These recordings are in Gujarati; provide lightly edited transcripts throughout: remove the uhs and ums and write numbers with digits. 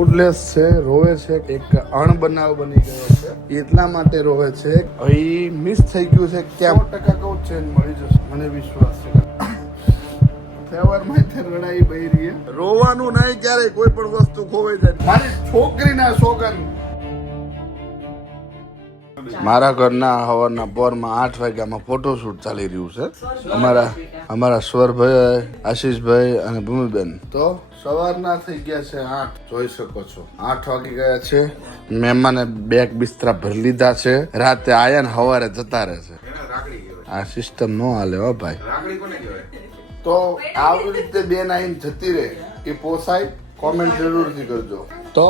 મૂડલેસ છે, રોવે છે, એક અણબનાવ બની ગયો છે, એટલા માટે રોવે છે. અહીં મિસ થઈ ગયું છે, ક્યાં 100% કહું ચેન મળી જશે, મને વિશ્વાસ છે. રડાઈ બહી રહી છે. રોવાનું નહીં ક્યારે કોઈ પણ વસ્તુ ખોવાઈ જાય. મારી છોકરીના સોગન. મારા ઘરના હવારના પોરમાં 8 વાગ્યામાં ફોટોશૂટ ચાલી રહ્યું છે. અમારા સ્વરભાઈ, આશીષભાઈ અને ભૂમિબેન. તો સવારના થઈ ગયા છે 8, જોઈ શકો છો 8 વાગી ગયા છે. મહેમાને બેગ બિસ્તરા ભરી લીધા છે. રાતે આયા ને સવારે જતા રહે છે. આ સિસ્ટમ નો હાલે હો ભાઈ. તો આવી રીતે બેન આવીને જતી રહે એ પોસાય? કોમેન્ટ જરૂરથી કરજો. તો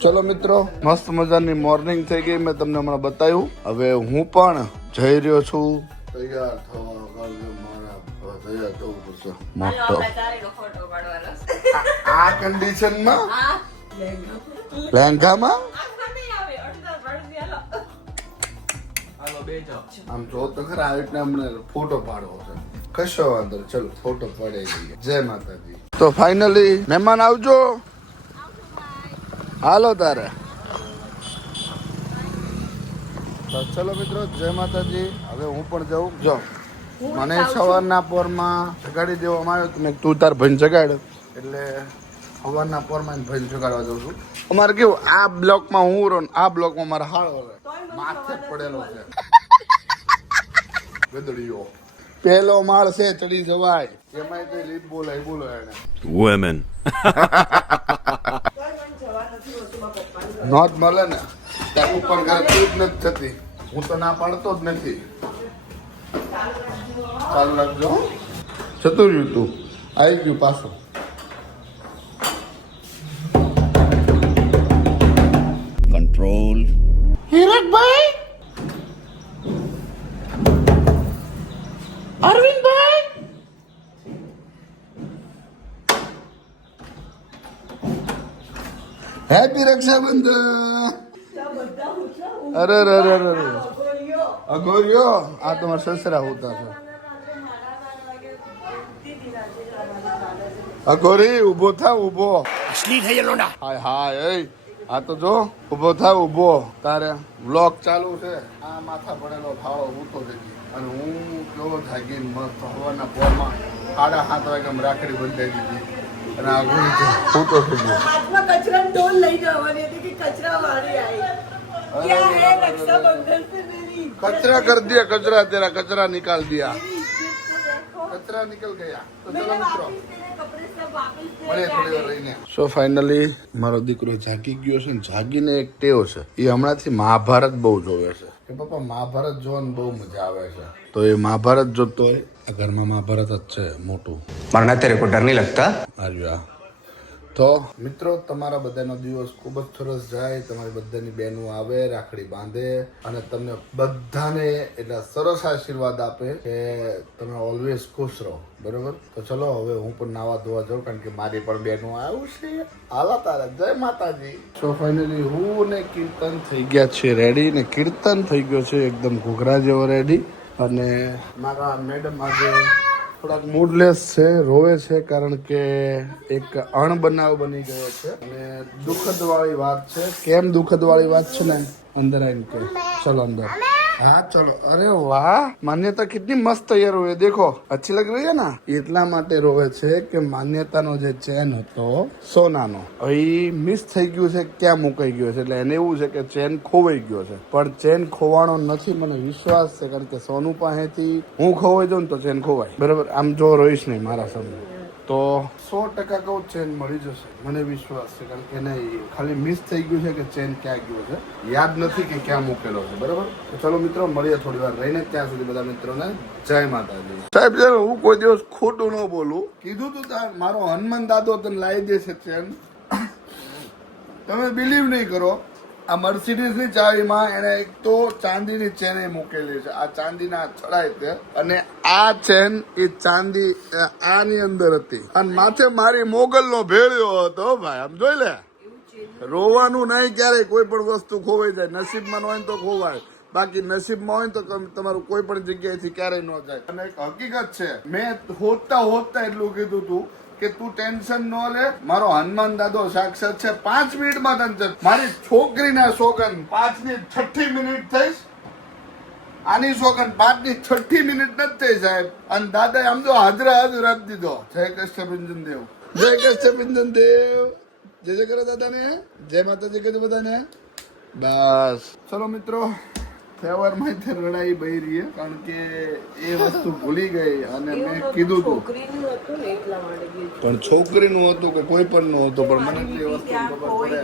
ચલો મિત્રો, મસ્ત મજાની મોર્નિંગ થઈ ગઈ, મેં તમને હમણાં બતાવ્યું. હવે હું પણ જઈ રહ્યો છું તૈયાર થવા. તૈયાર થવું પડશે મોટો આ કન્ડિશનમાં લહેંગામાં. આમ જો તો ખરા આવી રીતના અમને ફોટો પાડવો છે. કશો વાંધો, ચલો ફોટો પાડી દઈએ. જય માતાજી. તો ફાઇનલી મહેમાન આવજો. હાલો તારે. તો ચલો મિત્રો, જય માતાજી. હવે હું પણ જાઉં. જો મને સવારના પોરમાં જગાડી દેવામાં આવ્યો. મેં તું તાર ભાઈને જગાડ, એટલે સવારના પોરમાં ભાઈને જગાડવા જાઉં છું. અમારે કેવું, આ બ્લોકમાં હું રહું, આ બ્લોકમાં મારા હાળો રહે. માથે પડેલો છે ગદડીઓ. પહેલો માળ છે, ચડી જવાય. એમાં કઈ રીત બોલાય, બોલો એને વુમેન નોટ મળે ને ત્યાં ઉપર ગરમી જ નથી થતી. હું તો ના પાડતો જ નથી. ચાલુ રાખજો. જતું રહ્યું તું, આવી ગયું પાછું. કંટ્રોલ. હિરકભાઈ, અરવિંદભાઈ, હેપી રક્ષાબંધન. અરે અગોરિયો, આ તમારા સસરા હોતા છે. અગોરી ઉભો થા, ઉભો. હાય હાય, આ તો જો ઉભો થા, ઉભો. તારે વ્લોગ ચાલુ છે. આ માથા પડેલો ફાળો ઉતો થઈ ગયો અને હું કેવો જાગીને મસ્ત હવાના પોરમાં 7:30 વાગ્યામાં રાખડી બંધાઈ દીધી અને આ ગુડી ઉતો થઈ ગયો. હાથમાં કચરાની ડોલ લઈ જવાની હતી કે કચરા વાળી આવી. ક્યાં હે રક્ષાબંધન સે મેરી? કચરા કર દિયા, કચરા તેરા કચરા નિકાલ દિયા. કચરા નિકલ ગયા. તો ચલો મિત્રો, સો ફાઇનલી મારો દીકરો જાગી ગયો છે ને જાગીને એક ટેવ છે. એ હમણાંથી મહાભારત બહુ જોવે છે કે પપ્પા મહાભારત જોવાની બહુ મજા આવે છે. તો એ મહાભારત જોતો હોય. આ ઘરમાં મહાભારત જ છે મોટું. મરના તેરે કો ડર નહીં લગતા? આવ્યા. તો મિત્રો, તમારા બધાનો દિવસ ખૂબ જ સરસ જાય. તમારી બધાની બહેનો આવે, રાખડી બાંધે અને તમને બધાને એટલા સરસ આશીર્વાદ આપે કે તમે ઓલવેઝ ખુશ રહો. બરોબર? તો ચલો હવે હું પણ નાવા ધોવા જાઉં, કારણ કે મારી પણ બહેનો આવું છે. હાલા તારા, જય માતાજી. સો ફાઇનલી હું ને કીર્તન થઈ ગયા છે રેડી, ને કીર્તન થઈ ગયો છે એકદમ ઘૂઘરા જેવો રેડી. અને મારા મેડમ આજે થોડાક મૂડલેસ છે, રોવે છે, કારણ કે એક અણબનાવ બની ગયો છે અને દુઃખદ વાળી વાત છે. કેમ દુઃખદ વાળી વાત છે ને, અંદર આવીને કે. ચલો અંદર. हाँ चलो. अरे वाह, मान्यता कितनी मस्त तैयार हुई है, देखो अच्छी लग रही है ना. એટલા માટે રોવે છે કે માન્યતાનો જે ચેન હતો સોનાનો, એ મિસ થઈ ગયું છે, ક્યાં મુકાઈ ગયો છે. એટલે એને એવું છે કે ચેન ખોવાઈ ગયો છે, પણ ચેન ખોવાનો નથી, મને વિશ્વાસ છે. કારણ કે સોનું પાસેથી હું ખોવાઈ જાઉં ને તો ચેન ખોવાય. બરાબર? આમ જો રોઈશ નહીં મારા સામે તો 100% કહું ચેન મળી જશે, મને વિશ્વાસ છે. કારણ કે નહીં, ખાલી મિસ થઈ ગયું છે કે ચેન ક્યાં ગયો છે, યાદ નથી કે ક્યાં મૂકેલો છે. બરાબર? તો ચલો મિત્રો, મળીએ થોડી વાર રહીને. ત્યાં સુધી બધા મિત્રોને જય માતાજી. સાહેબ છે, હું કોઈ દિવસ ખોટું ન બોલું. કીધું તું તાર મારો હનુમાન દાદો તને લાવી દેશે ચેન. તમે બિલીવ નહીં કરો, આ મર્સિડીઝની ચાવીમાં એને એક તો ચાંદીની ચેન મૂકેલી છે. આ ચાંદીના ચડાય તે, અને આ ચેન એ ચાંદી આની અંદર હતી અને માથે મારી મોગલનો ભેળ્યો હતો ભાઈ. આમ જોઈ લે. રોવાનું નહીં ક્યારે કોઈ પણ વસ્તુ ખોવાઈ જાય. નસીબમાં ન હોય તો ખોવાય, બાકી નસીબમાં હોય તો તમારું કોઈ પણ જગ્યાએથી ક્યારેય ન જાય. અને એક હકીકત છે, મેં હોતતા એટલું કીધું તું કે તું ટેન્શન ન લે, મારો હનુમાન દાદો સાક્ષાત છે. 5 મિનિટમાં તને છે. મારી છોકરીના સોગન 5 ની 6ઠી મિનિટ થઈશ, આની સોગન 5 ની 6ઠી મિનિટ નથી થઈ સાહેબ. અને દાદાએ આમ તો હાજરા હાજર આપી દીધો. જય કૃષ્ણ દેવ, જય કૃષ્ણ દેવ, જય જય કરો દાદાને, જય માતાજી કીધું બધાને. બસ ચલો મિત્રો, ફેવર માં રડાઈ બહી રહી છે કારણ કે એ વસ્તુ ભૂલી ગઈ અને મેં કીધું હતું પણ છોકરીનું હતું કે કોઈ પણ નું હતું, પણ મને એટલી વસ્તુ ખબર પડે,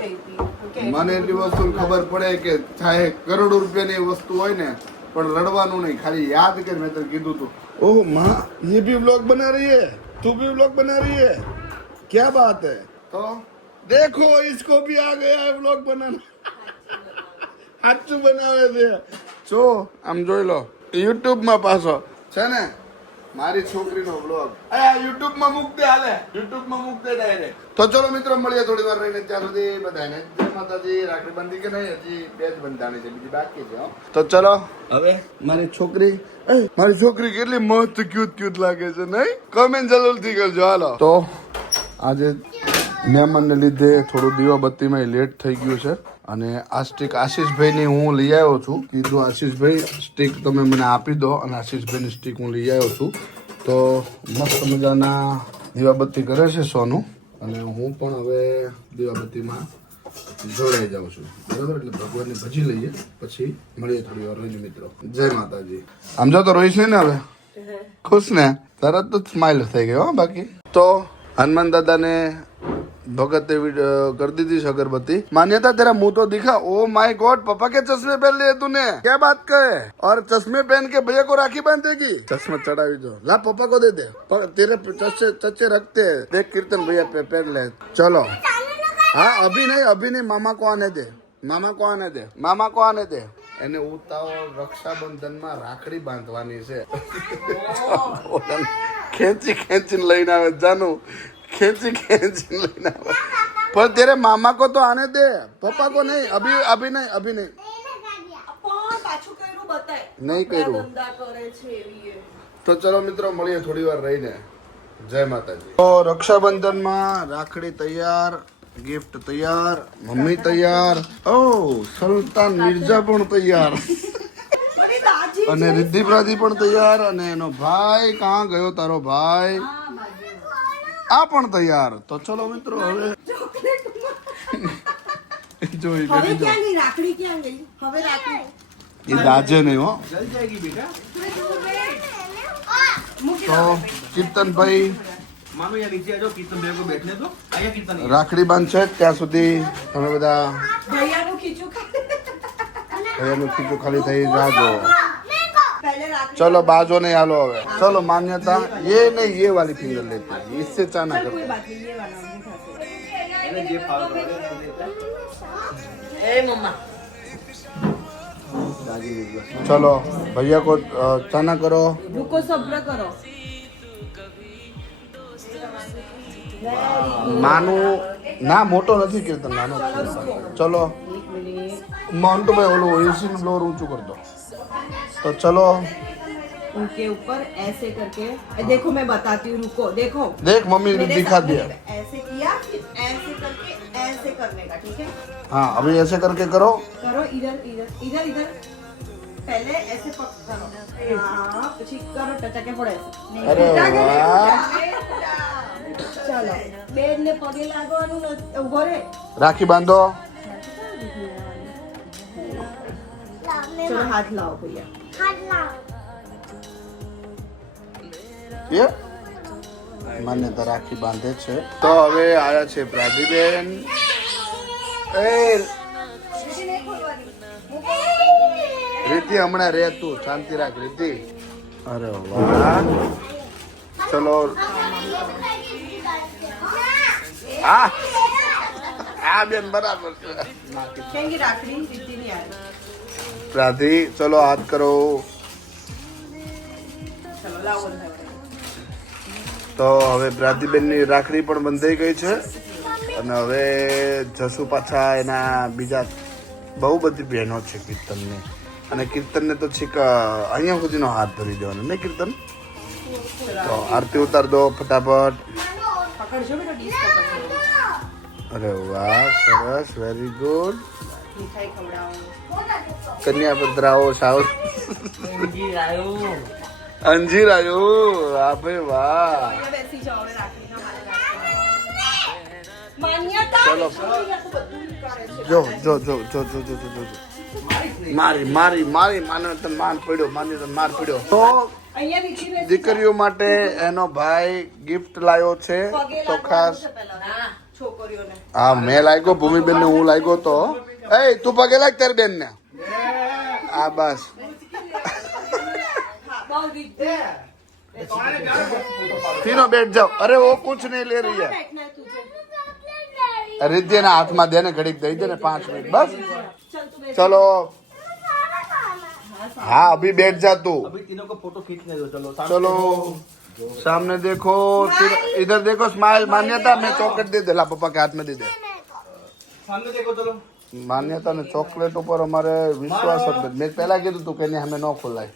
મને એટલી વસ્તુ ખબર પડે કે ચાહે કરોડો રૂપિયાની વસ્તુ હોય ને પણ રડવાનું નહીં, ખાલી યાદ કર. મેં તને કીધું હતું, ઓહ माँ ये भी व्लॉग बना रही है, तू भी व्लॉग बना रही है, क्या बात है. तो देखो इसको भी आ गया है व्लॉग बनाना. સાચું બનાવે છે. જો આમ જોઈ લો, યુટ્યુબ માં પાછો છે ને મારી છોકરીનો વ્લોગ. યુટ્યુબ માં મૂક દે, હાલે યુટ્યુબ માં મૂક દે ડાયરેક્ટ. તો ચલો મિત્રો, મળીએ થોડી વાર રહીને. ત્યાં સુધી બધાને જય માતાજી. રાખડી બંધી કે નહીં? હજી 2 જ બંધાણી છે, બીજી બાકી છે. તો ચલો હવે મારી છોકરી, મારી છોકરી કેટલી મસ્ત ક્યુટ લાગે છે નહીં? કમેન્ટ જરૂરથી કરજો. હાલો, તો આજે મહેમાનને લીધે થોડું દીવાબત્તીમાં લેટ થઈ ગયું છે અને આ સ્ટીક આશીષભાઈની હું લઈ આવ્યો છું. કીધું આશીષભાઈ સ્ટીક તમે મને આપી દો, અને આશીષભાઈની સ્ટીક હું લઈ આવ્યો છું. તો મસ્ત મજાના દીવાબત્તી કરે છે સોનું, અને હું પણ હવે દીવાબત્તીમાં જોડાઈ જાઉં છું. બરાબર, એટલે ભગવાનની ભજી લઈએ, પછી મળીએ થોડી વાર રહીને મિત્રો. જય માતાજી. આમ જો તો રોઈશ નહીં ને હવે? ખુશ ને? તરત જ સ્માઇલ થઈ ગયો. બાકી તો हनुमान दादा ने भगत कर दी थी अगरबत्ती. मान्यता तेरा मुंह तो दिखा. ओ माय गॉड, पापा के चश्मे पहन लिए तूने, क्या बात कहे? और चश्मे पहन के भैया को राखी बांधेगी? चश्मा चढ़ावी दो, ला पापा को दे दे, तेरे चच्चे रखते हैं. देख कीर्तन भैया पहन ले. चलो हाँ, अभी नहीं, मामा को आने दे, मामा को आने दे, मामा को आने दे. એને ઉતાવળ રક્ષાબંધનમાં રાખડી બાંધવાની છે. ખેંચીને લઈને આવે જાનું, ખેંચીને લઈને આવે. પણ તેરે મામા કો તો આને દે, પપ્પા કો નહીં. અભી નહીં નહીં કર્યું. તો ચલો મિત્રો, મળીએ થોડી વાર રહીને. જય માતાજી. તો રક્ષાબંધનમાં રાખડી તૈયાર, गिफ्ट तैयार, मम्मी तैयार, ओ सुल्तान मिर्जा પણ તૈયાર, અને રિદ્ધિ પ્રાદી પણ તૈયાર, અને એનો ભાઈ કાં ગયો? તારો ભાઈ આ પણ તૈયાર. તો ચલો મિત્રો, હવે જોઈ રાખડી ક્યાં ગઈ? હવે રાખડી એ દાજે નહીં હો. તો કીર્તનભાઈ मानो या नीचे आ जाओ, कीर्तन भैया को बैठने दो. आया कीर्तन. રાખડી બાંધશે ત્યાં સુધી તમે બધા ભૈયાનું ખીચું ખાલી થઈ જાજો. चलो बाजो नहीं, हालो હવે. चलो मान्यता ये नहीं, ये वाली फिंगर लेते हैं, इससे चाना करते हैं. ये फाड़ दो. ए मम्मा, चलो भैया को चाना करो. रुको, सब्र करो. માનું ના, મોટો નથી કીર્તન, નાનો છે. ચલો મોન્ટો ભાઈ, ઓલો એસી ફ્લોર ઊંચું कर दो. तो चलो उनके ऊपर ऐसे करके, देखो मैं बताती हूँ, रुको, देखो देख मम्मी ने दिखा दिया. ऐसे किया, फिर ऐसे करके ऐसे करने का, ठीक है? हाँ, अभी ऐसे करके करो. करो, इधर इधर इधर इधर. पहले ऐसे करो, हाँ, પછી કરો ટચકે પડે. अरे वाह, ચલો બેન ને પગે લાગવાનું નથી, ઉભો રે. राखी बांधो. ચલો હાથ લાવો ભૈયા. ये માન્યતા રાખી બાંધે છે. તો હવે આયા છે પ્રાદીબેન. એ રીતિ હમણાં રે, તું શાંતિ રાખ રીતિ. અરે વાહ, ચલો. આ બેન બરાબર છે. કેંગી રાખડી રીતિ ની આવે. પ્રાધી, ચલો હાથ કરો. ચલો લાવો. તો હવે પ્રાધીબેનની રાખડી પણ બંધાઈ ગઈ છે, અને હવે જસુ પાછા એના બીજા બહુ બધી બહેનો છે કીર્તનની, અને કીર્તનને તો છીક અહીંયા સુધીનો હાથ ધરી દેવાનો ને કીર્તન. તો આરતી ઉતાર દો ફટાફટ. પકડજો બેટા, ડીશ પકડજો. અરે વાહ, સરસ, વેરી ગુડ. મીઠાઈ ખવડાવો. કન્યા પધરાવો સાઉથ અંજીર આવ્યું. વાહ ભાઈ વાહ. અહીંયા બેસી જાઓ હવે રાખડીના મારે રાખડી. માન્યતા ચલો. છોકરી આખું બધું કરે છે. જો જો જો જો જો જો જો જો મારી મારી મારી માને તને માન પડ્યો, માની તને માર પડ્યો. તો અહીંયા નીચે બેસી દીકરીઓ માટે એનો ભાઈ ગિફ્ટ લાવ્યો છે. પગે તો લાગવાનું ખાસ છે પહેલા. છોકરીઓને હા, મેં લાગ્યો, ભૂમિબેન ને હું લાગ્યો તો. એ તું પગે લાગ તારી બેન ને. આ બસ બહુ રીતે तीनों बैठ जाओ. अरे वो कुछ नहीं ले रही है. બેઠના તુજે. रिद्धि ना हाथ में देने घड़ी दे दे 5 मिनट बस. ચલ તું બેસ. चलो हाँ अभी बैठ जा तू. अभी तीनों को फोटो खींचने दो. चलो सामने चलो सामने देखो, इधर देखो, स्माइल. मान्यता में चॉकलेट दे दे. ला पापा के हाथ में दे दे. सामने देखो. चलो मान्यता ने चॉकलेट ऊपर हमारे विश्वास है. मैं पहला कीधु तू कहने हमें न खोलाय.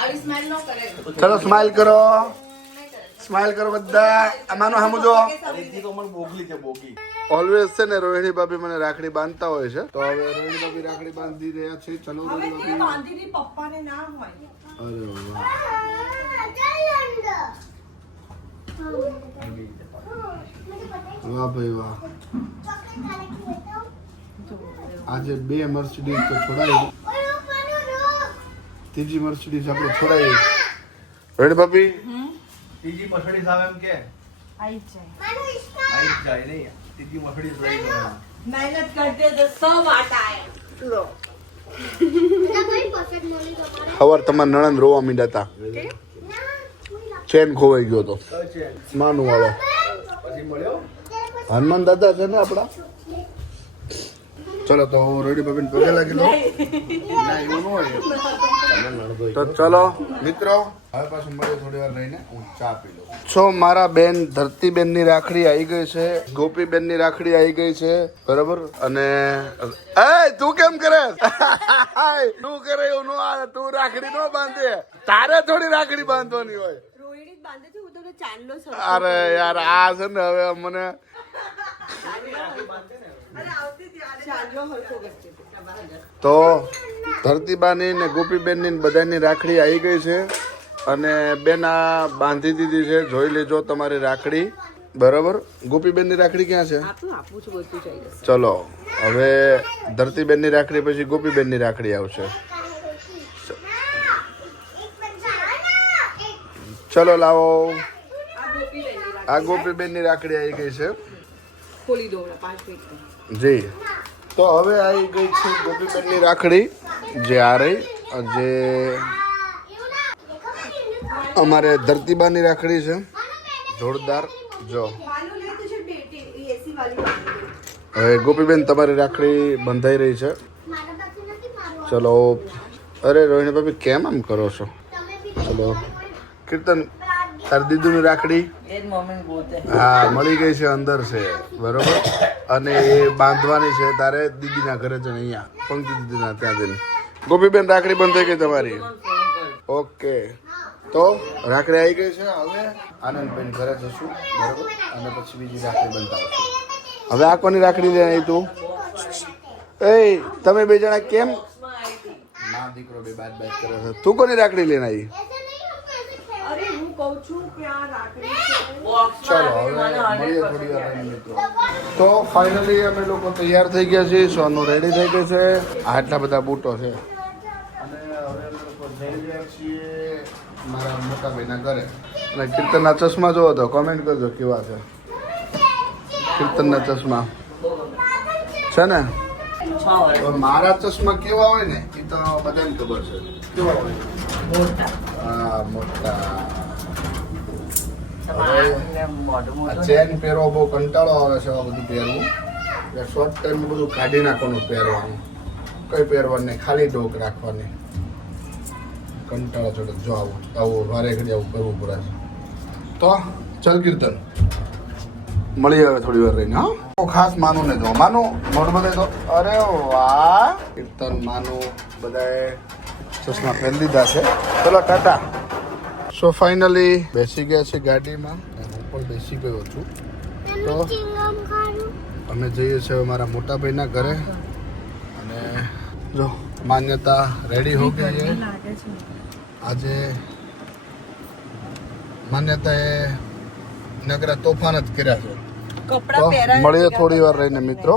આવી સ્માઈલ ન કરે. चलो स्माइल करो, स्माइल करो બધા. અમાનો હમુ જો. रिद्धि तो हमारी बोगली है, बोगी. ઓલવેઝ છે ને રોહિણી ભાભી મને રાખડી બાંધતા હોય છે. તો હવે રોહિણી ભાભી રાખડી બાંધી રહ્યા છે. ચલો હવે રોહિણી તે ભાભી. બાંધીની પપ્પાને ના હોય. અરે વાહ, વાહ ભાઈ વાહ. આજે 2 મર્સિડીઝ તો છોડાઈ, ત્રીજી મર્સિડીઝ આપણે છોડાઈ. રોહિણી ભાભી तीजी मछली साहब हम के આઈ જાય. आई जाए नहीं. तीजी मछली सही है. મહેનત કરતે તો સબ આટા હે. લો. ખબર તમારા નણંદ રોવા માંડ્યા હતા. ચેન ખોવાઈ ગયો તો માનું વાળો. પછી મળ્યો. હનુમાન દાદા છે ને આપડા. ચલો તો રોહિણી ભાભી ને પગે લાગી લો. ના એવું ન હોય. તો ચલો મિત્રો, હવે પાછું મળે થોડી વાર રહીને. હું ચા પી લઉં. છો મારા બેન ધરતીબેન ની રાખડી આવી ગઈ છે. ગોપીબેન ની રાખડી આવી ગઈ છે, બરાબર. અને એ તું કેમ કરે? તું કરે એવું નો આવે. તું રાખડી નો બાંધે. તારે થોડી રાખડી બાંધવાની હોય. રોહિણી જ બાંધે છે, હું તમને ચાંદલો સરખો. અરે યાર આ છે ને હવે મને અરે આવતી ત્યારે ચાંદલો હરખો કરતી હતી. તો ધરતીબાની ને ગોપીબેનની ને બધાની રાખડી આવી ગઈ છે. અને બેન આ બાંધી દીધી છે. જોઈ લેજો તમારી રાખડી, બરાબર. ગોપીબેનની રાખડી ક્યાં છે? આપું છું બધું જઈ જશે. ચલો હવે ધરતીબેનની રાખડી પછી ગોપીબેનની રાખડી આવશે. ચલો લાવો. આ ગોપીબેનની રાખડી આવી ગઈ છે. ખોલી દો 5 મિનિટ. જી. તો હવે આવી ગઈ છે ગોપીબેનની રાખડી, જે આ રહી. જે અમારે ધરતીબાની રાખડી છે, જોરદાર. જો માનું લે તુજે બેટી એસી વાલી બાંધી. હવે ગોપીબેન તમારી રાખડી બંધાઈ રહી છે. ચલો. અરે રોહિણી ભાભી કેમ આમ કરો છો? ચલો કીર્તન, તારી દીદુની રાખડી હા મળી ગઈ છે, અંદર છે, બરોબર. અને એ બાંધવાની છે તારે દીદીના ઘરે છે, અહીંયા પંક્તિ દીદીના ત્યાં જઈને. ગોપીબેન રાખડી બંધ થઈ ગઈ તમારી. ઓકે, તો રાખડી આવી ગઈ છે. હવે આનંદબેન ઘરે જશું, બરોબર. અને પછી બીજી રાખડી બંધાવશું. હવે આ કોની રાખડી લઈને આવી તું? એ તમે બે જણા કેમ ના દીકરો બે બાદ બાદ કરે છે? તું કોની રાખડી લઈને આવી? અરે હું કહું છું કે આ રાખડી છે. ચલો હવે મળીએ થોડી વાર રહીને મિત્રો. તો ફાઇનલી અમે લોકો તૈયાર થઈ ગયા છીએ. સોનું રેડી થઈ ગયું છે. આટલા બધા બૂટો છે. અને હવે અમે લોકો જઈ રહ્યા છીએ મારા મોટા ભાઈના ઘરે. અને કીર્તનના ચશ્મા જોવો તો કોમેન્ટ કરજો કેવા છે. કીર્તનના ચશ્મા છે ને, હવે મારા ચશ્મા કેવા હોય ને એ તો બધાને ખબર છે. કેવા હોય? હા, મોટા. ચેન પહેરવો બહુ કંટાળો આવે છે. આ બધું પહેરવું શોર્ટ ટાઈમ બધું કાઢી નાખવાનું, પહેરવાનું કઈ પહેરવાનું નહીં, ખાલી ડોક રાખવાની. કંટાળો ચડે. જો આવું વારે ઘડી આવું કરવું પડે છે. તો ચાલ કીર્તન મળીએ હવે થોડી વાર રહીને. હા ખાસ માનું ને જો માનું મોઢું બધે તો અરે વાહ કીર્તન માનું બધાએ ચશ્મા પહેરી લીધા છે. ચલો ટાટા. સો ફાઇનલી બેસી ગયા છે ગાડીમાં. હું પણ બેસી ગયો છું. તો અમે જઈએ છીએ મારા મોટા ભાઈના ઘરે અને જો માન્યતા રેડી હો ગઈ છે. આજે માન્યતાએ નગરા તોફાન જ કર્યા છે. कपड़ा तो पहरा મળીએ થોડી વાર રહીને મિત્રો.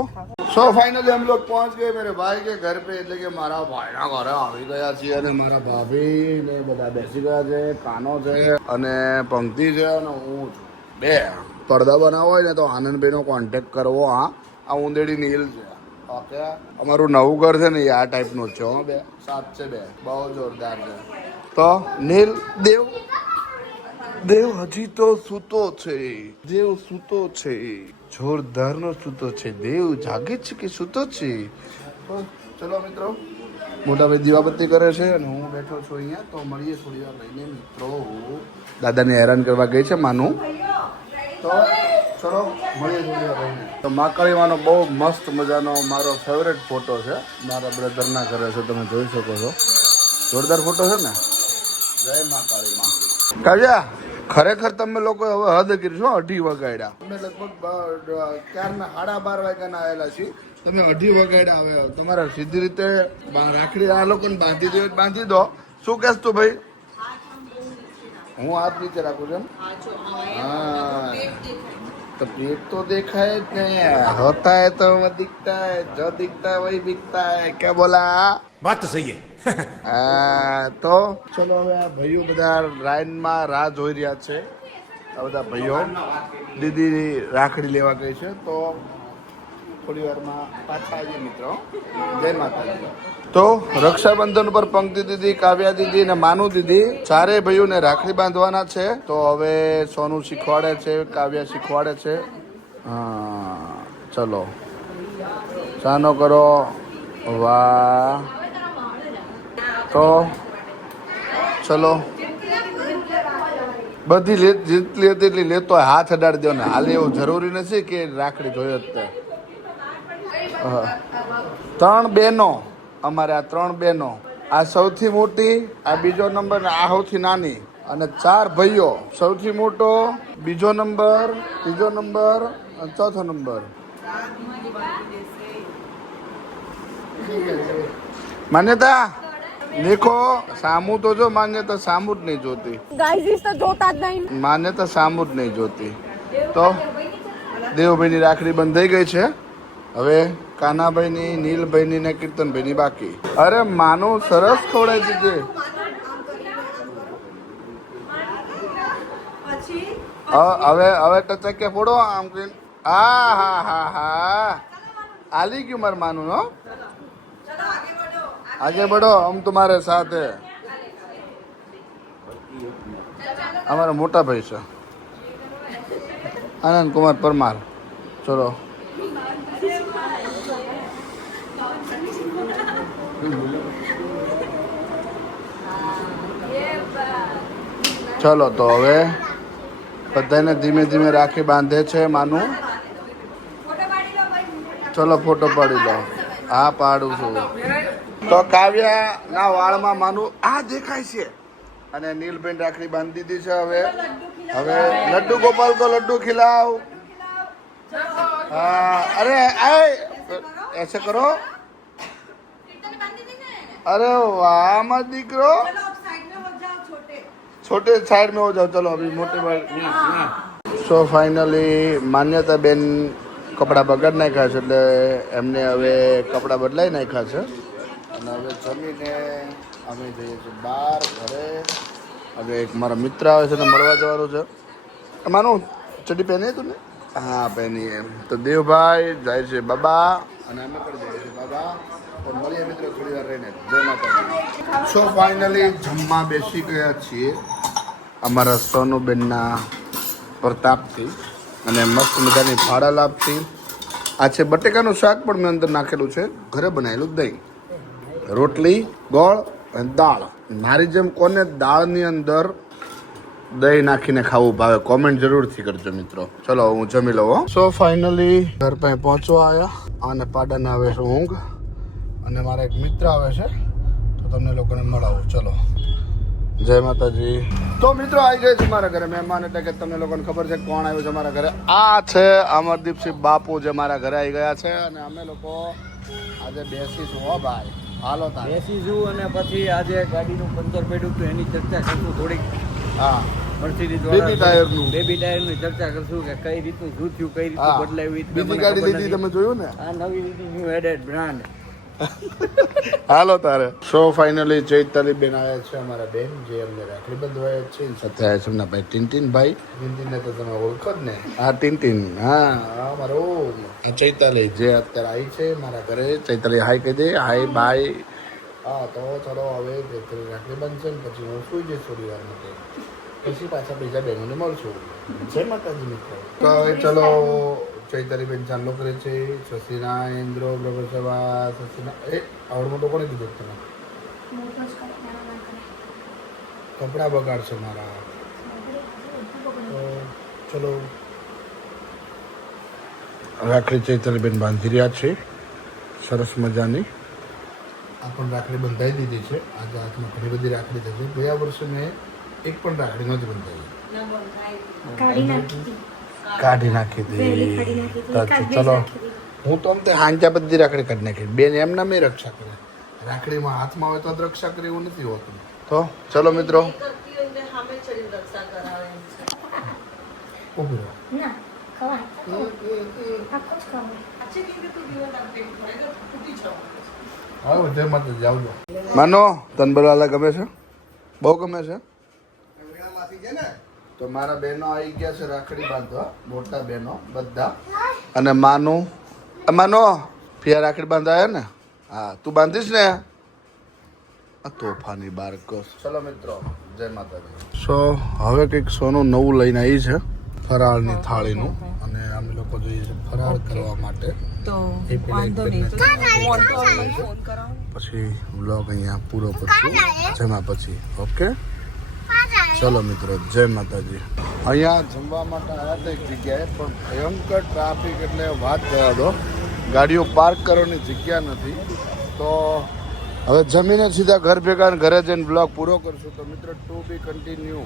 સો ફાઇનલી हम लोग पहुंच गए मेरे भाई के घर पे. એટલે કે મારા ભાઈના ઘરે આવી ગયા છીએ અને મારા ભાભી ને બધા બેસી ગયા છે. કાનો છે અને પંક્તિ છે અને હું છું. બે પડદા બનાવો હોય ને તો આનંદભાઈનો કોન્ટેક્ટ કરવો. આ ઉંદેડી નીલ છે. ઓકે, અમારું નવું ઘર છે ને એ આ ટાઈપનું જ છે. હો બે સાત છે, બે બહુ જોરદાર છે. તો નીલ દેવ હજી તો સૂતો છે. દેવ સૂતો છે, જોરદારનો સૂતો છે. દેવ જાગે છે કે સૂતો છે? તો ચલો મિત્રો, મોટા ભાઈ દીવાબત્તી કરે છે અને હું બેઠો છું અહીંયા. તો મળીએ થોડી વાર રહીને મિત્રો. દાદાને હેરાન કરવા ગઈ છે માનું. તો ચલો મળીએ થોડી વાર રહીને. તો મહાકાળી માનો બહુ મસ્ત મજાનો મારો ફેવરેટ ફોટો છે. મારા બ્રધરના ઘરે છે, તમે જોઈ શકો છો. જોરદાર ફોટો છે ને. જય મહાકાળી માં. કાવ્યા, ખરેખર તમે લોકો હવે હદ કરી છો. 2:30 વાગ્યા અમે લગભગ ક્યારના 12:30 વાગ્યાના આવેલા છીએ. તમે 2:30 વાગ્યા હવે તમારા સીધી રીતે રાખડી આ લોકોને બાંધી દો. શું કહેશ તું ભાઈ? હું હાથ નીચે રાખું છું. હા, તો પેટ તો દેખાય જ નહીં. હોતા હે તો દિખતા હે, જો દિખતા હે વહી बिकता है. क्या बोला? बात तो सही है. તો ચલો હવે આ ભાઈઓ બધા લાઈનમાં રાહ જોઈ રહ્યા છે. આ બધા ભાઈઓ દીદી રાખડી લેવા ગઈ છે. તો થોડી વારમાં પાછા આવીએ મિત્રો. જય માતાજી. તો રક્ષાબંધન ઉપર પંક્તિ દીદી, કાવ્યા દીદી અને માનુ દીદી ચારે ભાઈઓને રાખડી બાંધવાના છે. તો હવે સોનું શીખવાડે છે, કાવ્યા શીખવાડે છે. હા ચલો ચાનો કરો. વાહ. તો ચલો બધી જેટલી હતી એટલી લેતો હોય. હાથ અડાડી દો ને. હાલે એવું જરૂરી નથી કે રાખડી જોઈએ જ. 3 બહેનો અમારે. આ 3 બહેનો. આ સૌથી મોટી, આ બીજો નંબર ને આ સૌથી નાની. અને 4 ભાઈઓ. સૌથી મોટો, બીજો નંબર, ત્રીજો નંબર અને ચોથો નંબર. માન્યતા દેખો સામું તો જો. માન્યતા સામું જ નહીં જોતી. गाइस तो जोता જ નહીં. માન્યતા સામું જ નહીં જોતી. તો દેવભાઈની રાખડી બંધાઈ ગઈ છે. હવે કાનાભાઈની, નીલભાઈની ને કીર્તનભાઈની બાકી. અરે માનું સરસ ખવડાવી દીધી. હવે ટચકે ફોડો આમ કરીને. હા આલી ગયું મારે માનું. નો आगे बढ़ो, हम तुम्हारे साथ है. हमारा मोटा भाई છે आनंद कुमार परमार. चलो ચલો તો હવે બધાને ધીમે ધીમે રાખી બાંધે છે માનું. ચલો ફોટો પાડી લો. હા પાડું છું. તો કાવ્યા ના વાળમાં માનું આ દેખાય છે અને નીલબેન રાખડી બાંધી દીધી છે. હવે લડ્ડુ ગોપાલ કો લડ્ડુ ખિલાવ. અરે ऐसे करो. अरे वाह मत દીકરો. छोटे साइड में हो जाओ. चलो अभी मोटे भाई. સો ફાઇનલી માન્યતા બેન કપડાં બગાડ નાખ્યા છે એટલે એમને હવે કપડાં બદલાઈ નાખ્યા છે. અને હવે જમીને અમે જઈએ છીએ બહાર ઘરે. હવે એક મારા મિત્ર આવે છે ને મળવા જવાનું છે. માનું ચડી પહેરી તું ને? હા પહેરી. એમ તો દેવભાઈ જાય છે બાબા અને અમે પણ જઈએ છીએ બાબા. પણ મળીએ મિત્રો થોડી વાર રહીને. જય માતાજી. સો ફાઇનલી જમવા બેસી ગયા છીએ અમારા સોનુબેનના પ્રતાપથી અને મસ્ત મજાની ફાળા લાભથી. આ છે બટેકાનું શાક પણ મેં અંદર નાખેલું છે. ઘરે બનાવેલું દહીં, રોટલી, ગોળ અને દાળ. મારી જેમ કોને દાળની અંદર દહીં નાખીને ખાવું ભાવે કોમેન્ટ જરૂરથી કરજો મિત્રો. ચલો હું જમી લઉં. સો ફાઇનલી ઘર પાસે પહોંચવા આવ્યા અને પાડાને આવે છે ઊંઘ અને મારા એક મિત્ર આવે છે તો તમને લોકોને મળાવું. ચલો જય માતાજી. તો મિત્રો આવી ગઈ છે મારા ઘરે મહેમાન, એટલે કે તમને લોકોને ખબર છે કોણ આવ્યું છે મારા ઘરે. આ છે અમરદીપસિંહ બાપુ જે મારા ઘરે આવી ગયા છે, અને અમે લોકો આજે બેસીશું. હો ભાઈ, હાલો તારે બેસીશું અને પછી આજે ગાડીનું પંચર પડ્યું હતું એની ચર્ચા કરશું થોડીક. હા, મર્સિડીઝ બેબી ટાયરનું. બેબી ટાયરની ચર્ચા કરશું કે કઈ રીતનું શું થયું, કઈ હા, રીતનું બદલાવ્યું. બીજી ગાડી લીધી તમે જોયું ને. આ નવી રીતની ન્યૂ એડેડ બ્રાન્ડ. હાલો તારે. સો ફાઇનલી ચૈતાલી બેન આવ્યા છે, અમારા બેન જે અમને રાખડી બંધવાયા છે. સાથે આવ્યા છે એમના ભાઈ ટિનટિન ભાઈ. ટિનટિનને તો તમે ઓળખો જ ને. હા ટિનટિન, હા અમારો આ ચૈતાલી જે અત્યારે આવી છે મારા ઘરે. ચૈતાલી હાય કહી દે, હાય બાય. હા તો ચલો હવે ચૈતાલી રાખડી બંધશે ને પછી હું સુઈ જઈશ થોડી વાર માટે, પછી પાછા બીજા બહેનોને મળશું. જય માતાજી મિત્રો. તો હવે ચલો ચૈતાલી બેન ચાલો કરે છે. સસીના ઇન્દ્રો પ્રભસવા સસીના એ આવડ મોટો કોને કીધું તમે? કપડા બગાડશો મારા. તો ચલો રાખડી ચૈતાલી બેન બાંધી રહ્યા છે સરસ મજાની. આ પણ રાખડી બંધાઈ દીધી છે. આજે હાથમાં ઘણી બધી રાખડી થશે. ગયા વર્ષે મેં એક પણ રાખડી નહોતી બંધાવી, કાઢી નાખી હતી. ચલો હું તો આમ તે હાંજા બધી રાખડી કાઢી નાખી. બેન એમના મેં રક્ષા કરે. રાખડીમાં હાથમાં હોય તો જ રક્ષા કરે એવું નથી હોતું. તો ચલો મિત્રો ઉભી રહો. આવો જય માતાજી, આવજો. માનો તન બોલાલા ગમે છે, બહુ ગમે છે. તો મારા બહેનો આવી ગયા છે રાખડી બાંધવા, મોટા બહેનો બધા. અને માનું માનો ફિયા રાખડી બાંધાય ને. હા તું બાંધીશ ને. તોફાની બારકોસ. ચલો મિત્રો જય માતાજી. સો હવે કંઈક સોનું નવું લઈને આવી છે, ફરાળની થાળીનું. અને અમે લોકો જોઈએ છે ફરાળ કરવા માટે. તો એ પેલા એક વાંધો નહીં, તો ફોન કરાવો. પછી વ્લોગ અહીંયા પૂરો કરશું જેમાં પછી. ઓકે ચલો મિત્રો જય માતાજી. અહીંયા જમવા માટે આવ્યા હતા એક જગ્યાએ, પણ ભયંકર ટ્રાફિક એટલે વાત જવા દો. ગાડીઓ પાર્ક કરવાની જગ્યા નથી. તો હવે જમીને સીધા ઘર ભેગા અને ઘરે જઈને બ્લોગ પૂરો કરશું. તો મિત્રો ટુ બી કન્ટિન્યુ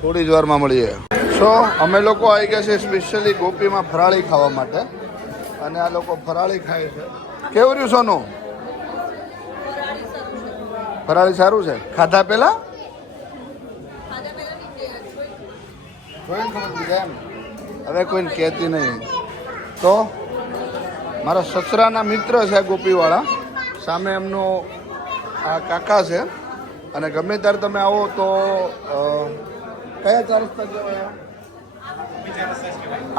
થોડી જ વારમાં મળીએ. સો અમે લોકો આવી ગયા છે સ્પેશિયલી ગોપીમાં ફરાળી ખાવા માટે, અને આ લોકો ફરાળી ખાય છે. કેવું રહ્યું સોનું? ફરાળી સારું છે. ખાધા પેલા હવે કોઈને કહેતી નહીં. તો મારા સસરાના મિત્ર છે ગોપીવાળા, સામે એમનો આ કાકા છે. અને ગમે ત્યારે તમે આવો તો કયા ચાર રસ્તા કહેવાય?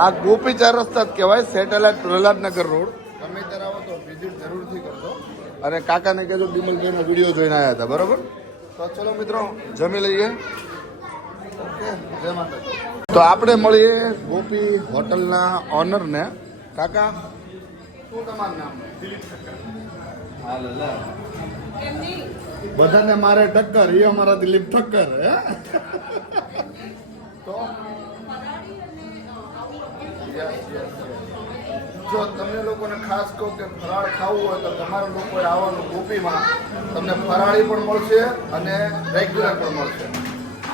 આ ગોપી ચાર રસ્તા જ કહેવાય. Satellite Prahlad Nagar road. ગમે ત્યારે આવો તો વિઝિટ જરૂરથી કરજો. અને કાકાને કહેજો બિમલભાઈનો વિડીયો જોઈને આવ્યા હતા, બરોબર? તો ચલો મિત્રો જમી લઈએ. ઓકે જય માતાજી. તો આપણે મળીએ ગોપી હોટલના ઓનરને. કાકા શું તમારું નામ? બધાને મારે ટક્કર, એ અમારા દિલીપ ઠક્કર. હે તો જો તમને લોકોને ખાસ કહું કે ફરાળ ખાવું હોય તો તમારા લોકોએ આવવાનું ગોપીમાં. તમને ફરાળી પણ મળશે અને રેગ્યુલર પણ મળશે.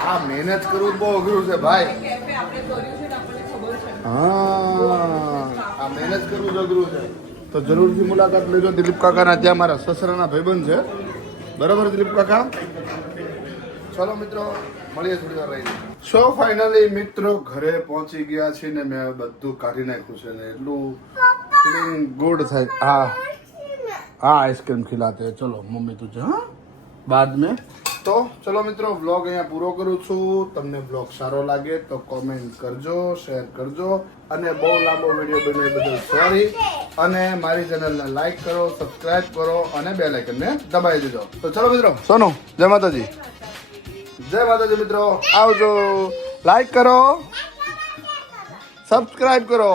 આ મહેનત કરવું બહુ અઘરું છે ભાઈ. હા આ મહેનત કરવું જ અઘરું છે. તો જરૂરથી મુલાકાત લેજો દિલીપ કાકાના. ત્યાં મારા સસરાના ભાઈબંધ છે, બરાબર દિલીપ કાકા? ચલો મિત્રો મળીએ થોડી વાર રહીને. સો ફાઇનલી મિત્રો ઘરે પહોંચી ગયા છે ને મેં બધું કાઢી નાખ્યું છે ને એટલું ફીલિંગ ગુડ થાય. હા હા આઈસ્ક્રીમ ખિલાતે. ચલો મમ્મી તુझे હા બાદ મેં. તો ચલો મિત્રો વ્લોગ અહીંયા પૂરો કરું છું. તમને વ્લોગ સારો લાગે તો કોમેન્ટ કરજો, શેર કરજો. અને બહુ લાંબો વિડીયો બન્યો બદલ સોરી. અને મારી ચેનલને લાઈક કરો, સબસ્ક્રાઇબ કરો અને બેલ આઇકનને દબાવી દેજો. તો ચલો મિત્રો સોનું જય માતાજી. જય માતાજી મિત્રો, આવજો. લાઈક કરો, સબસ્ક્રાઇબ કરો,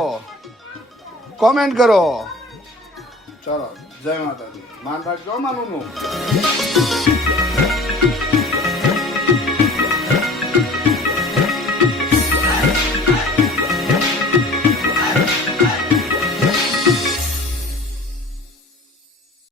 કોમેન્ટ કરો. ચલો જય માતાજી. માન રાખજો માનુનું.